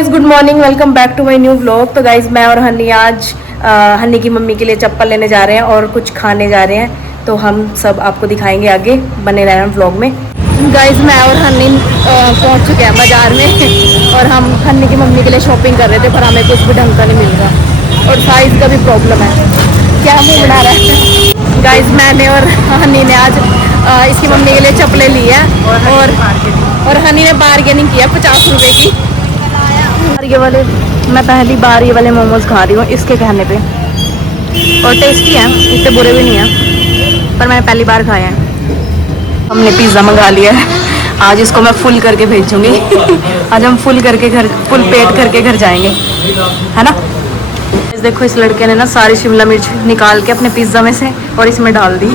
Guys good morning, welcome back to my new vlog. तो guys मैं और हनी आज हनी की मम्मी के लिए चप्पल लेने जा रहे हैं और कुछ खाने जा रहे हैं। तो हम सब आपको दिखाएंगे, आगे बने रहना व्लॉग में। गाइज मैं और हनी पहुंच चुके हैं बाजार में और हम हनी की मम्मी के लिए शॉपिंग कर रहे थे, पर हमें कुछ भी ढंग का नहीं मिल रहा और साइज़ का भी प्रॉब्लम है। क्या मुँह बना रहा है। गाइज मैंने और हनी ने आज इसकी मम्मी के लिए चप्पलें ली है और हनी ने बार्गेनिंग किया 50 रुपए की। ये वाले मैं पहली बार ये वाले मोमोज खा रही हूँ इसके कहने पे, और टेस्टी हैं, इतने बुरे भी नहीं हैं, पर मैंने पहली बार खाया है। हमने पिज़्ज़ा मंगा लिया है, आज इसको मैं फुल करके भेजूंगी। आज हम फुल पेट करके घर जाएंगे, है ना। देखो इस लड़के ने ना सारी शिमला मिर्च निकाल के अपने पिज़्ज़ा में से और इसमें डाल दी।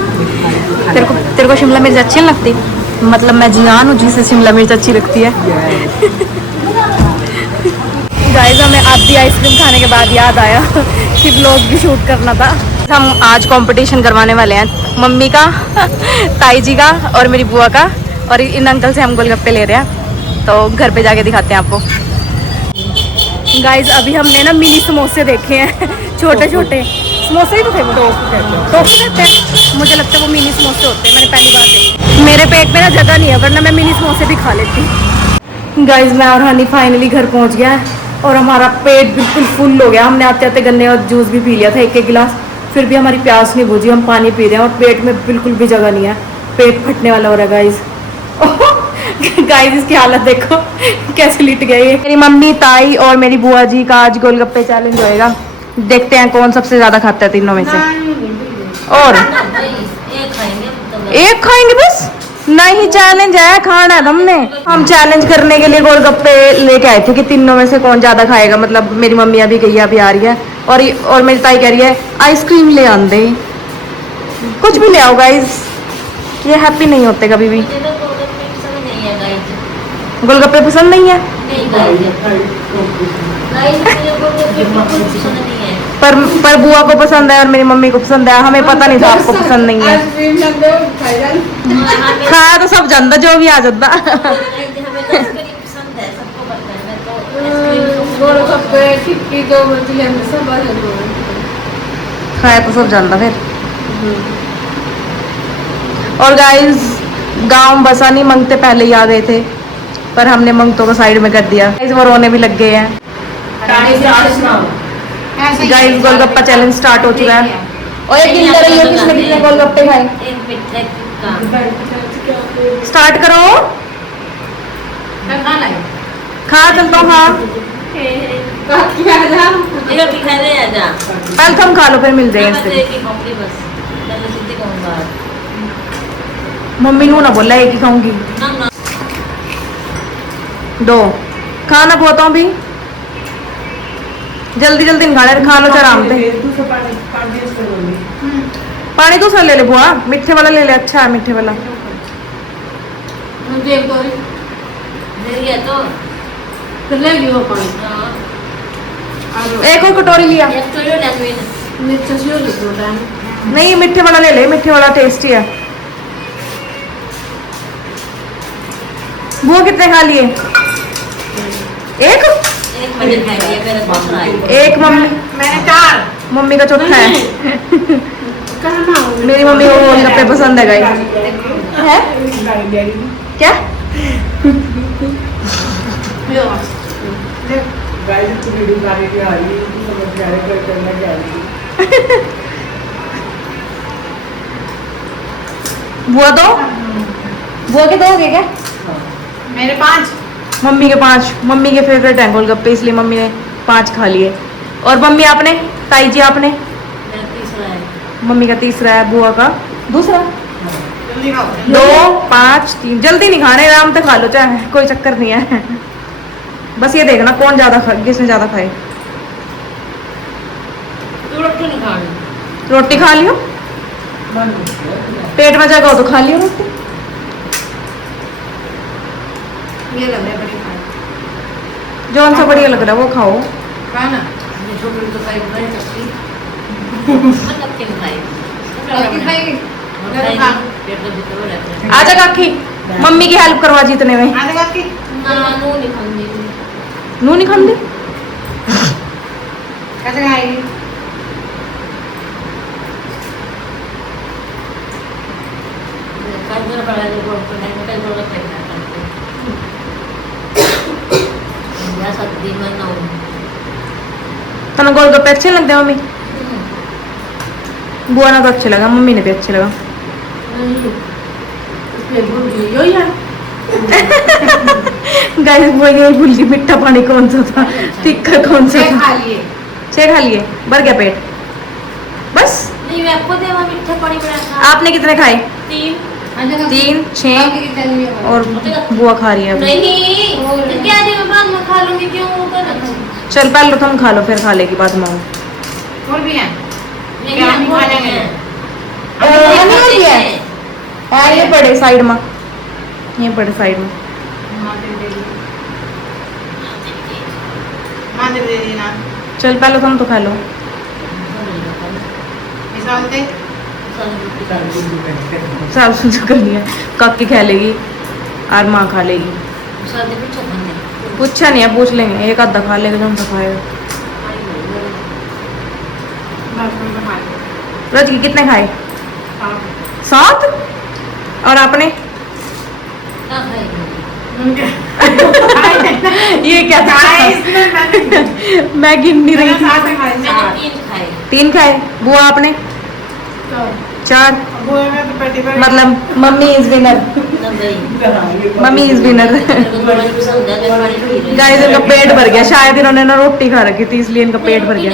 तेरे को शिमला मिर्च अच्छी नहीं लगती? मतलब मैं जियान हूँ जिसे शिमला मिर्च अच्छी लगती है। गाइस हमें आधी आइसक्रीम खाने के बाद याद आया कि व्लॉग भी शूट करना था। हम आज कंपटीशन करवाने वाले हैं, मम्मी का, ताई जी का और मेरी बुआ का, और इन अंकल से हम गोलगप्पे ले रहे हैं। तो घर पे जाके दिखाते हैं आपको। गाइस अभी हमने ना मिनी समोसे देखे हैं, छोटे छोटे समोसे ही तो थे वो, टोफू कहते हैं, मुझे लगता है वो मिनी समोसे होते हैं। मैंने पहली बार देखे। मेरे पेट में ना जगह नहीं है, वरना मैं मिनी समोसे भी खा लेती। गाइस मैं और हनी फाइनली घर पहुंच गया है और हमारा पेट बिल्कुल फुल हो गया। हमने आते आते गन्ने और जूस भी पी लिया था एक गिलास, फिर भी हमारी प्यास नहीं बुझी। हम पानी पी रहे हैं और पेट में बिल्कुल भी जगह नहीं है, पेट फटने वाला हो रहा है गाइस। गाइस इसकी हालत देखो कैसे लिट गई है। मेरी मम्मी, ताई और मेरी बुआ जी का आज गोलगप्पे चैलेंज होएगा। देखते हैं कौन सबसे ज्यादा खाता है तीनों में से। और एक खाएंगे बस? नहीं, चैलेंज है, खाना है हमने। हम चैलेंज करने के लिए गोलगप्पे लेके आए थे कि तीनों में से कौन ज्यादा खाएगा। मतलब मेरी मम्मी अभी गई, अभी आ रही है, और मेरी ताई कह रही है आइसक्रीम ले आंदे, कुछ भी ले आओ गाइस। ये हैप्पी नहीं होते कभी भी। गोलगप्पे पसंद नहीं है? पर बुआ को पसंद है और मेरी मम्मी को पसंद है। हमें पता नहीं था आपको पसंद नहीं है। खाया तो सब जानता, जो भी आ जाता। खाया तो सब जानता फिर। और गाइस गांव बसा नहीं, मंगते पहले ही आ गए थे, पर हमने मंगतों को साइड में कर दिया। गाइस वो रोने भी लग गए हैं। गाइस गोलगप्पा चैलेंज स्टार्ट हो चुका है। और एक गिनते रहिए किसने कितने गोलगप्पे खाए। स्टार्ट करो, खा चलता हूँ। हाँ पहले तुम खा लो, फिर मिल जाएंगे। मम्मी नू ना बोला एक ही खाऊंगी, दो खाना बहुत हूँ भी। जल्दी जल्दी नहीं खाना, खा लो आराम से। पानी दूसरा ले ले बुआ, मीठे वाला ले ले, अच्छा है मीठे वाला। एक और कटोरी लिया नहीं, मीठे वाला ले ले, मीठे वाला टेस्टी है। वो कितने खा लिए? एक मम्मी, मैंने 4, मम्मी का चौथा है। मेरी मम्मी को गोलगप्पे पसंद है गाइस। है क्या? बुआ दो, बुआ के 2 हो गए क्या? मेरे 5, मम्मी के 5। मम्मी के फेवरेट हैं गोलगप्पे, इसलिए मम्मी ने 5 खा लिए। और मम्मी आपने, ताई जी आपने? मम्मी का तीसरा है, बुआ का दूसरा। 2, 5, 3। जल्दी नहीं खाने, आराम से खा लो, चाहे कोई चक्कर नहीं है। बस ये देखना कौन ज्यादा किसने ज्यादा खाए। रोटी खा लियो, पेट में जगह हो तो खा लियो रोटी। जो सा बढ़िया लग रहा है वो खाओ। आजा काकी, मम्मी की हेल्प करवा जीतने में। नू नहीं खाते कैसे खाएगी? तना गोलगप्पे अच्छे लगते हैं मम्मी? बुआ ना तो अच्छे लगा, मम्मी ने भी अच्छे लगा। गाइस वो ये भूल गई मिठा पानी कौन सा था, तीखा कौन सा था। छह खा लिए, भर गया पेट बस। नहीं मैं आपको देवा मीठा पानी बना था। आपने कितने खाए? 3 6 और बुआ खा रही है अभी। नहीं तो क्या जी मैं बाद में खा लूंगी क्यों कर। चल पहले तुम खा लो फिर खा लेगी बाद में। और भी है? नहीं क्या हम नहीं खा खाएंगे? लेंगे। ये पड़े साइड में, ये पड़े साइड में। माँ दे दे ना। चल पहले तुम तो खा लो। मिसाल दे। साल सुन कर लिया, काकी खा लेगी और माँ खा लेगी। पूछा नहीं है, पूछ लेंगे, एक आधा खा लेगा तुम तो खाएगा। रज की कितने खाए? 7 और आपने? ये क्या था? मैं गिन नहीं रही थी। 3 खाए। बुआ आपने? 4। मतलब mummy is winner, mummy is winner. Guys इनका पेट भर गया, शायद इन्होंने ना रोटी खा रखी थी इसलिए इनका पेट भर गया।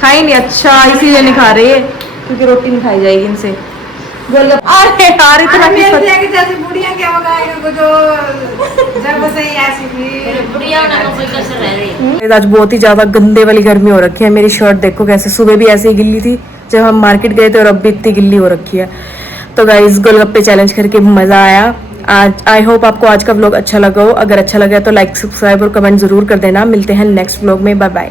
खाई नहीं, अच्छा इसीलिए नहीं खा रहे क्योंकि रोटी नहीं खाई जाएगी इनसे। अरे यार इतना जैसे बुढ़िया क्या होगा जो जब से ऐसी थी। आज बहुत ही ज्यादा गंदे वाली गर्मी हो रखी है। मेरी शर्ट देखो कैसे, सुबह भी ऐसे ही गिल्ली थी जब हम मार्केट गए थे और अब भी इतनी गिल्ली हो रखी है। तो गाइस गोलगप्पे चैलेंज करके मजा आया आज। आई होप आपको आज का व्लॉग अच्छा लगा हो। अगर अच्छा लगा तो लाइक सब्सक्राइब और कमेंट जरूर कर देना। मिलते हैं नेक्स्ट व्लॉग में, बाय बाय।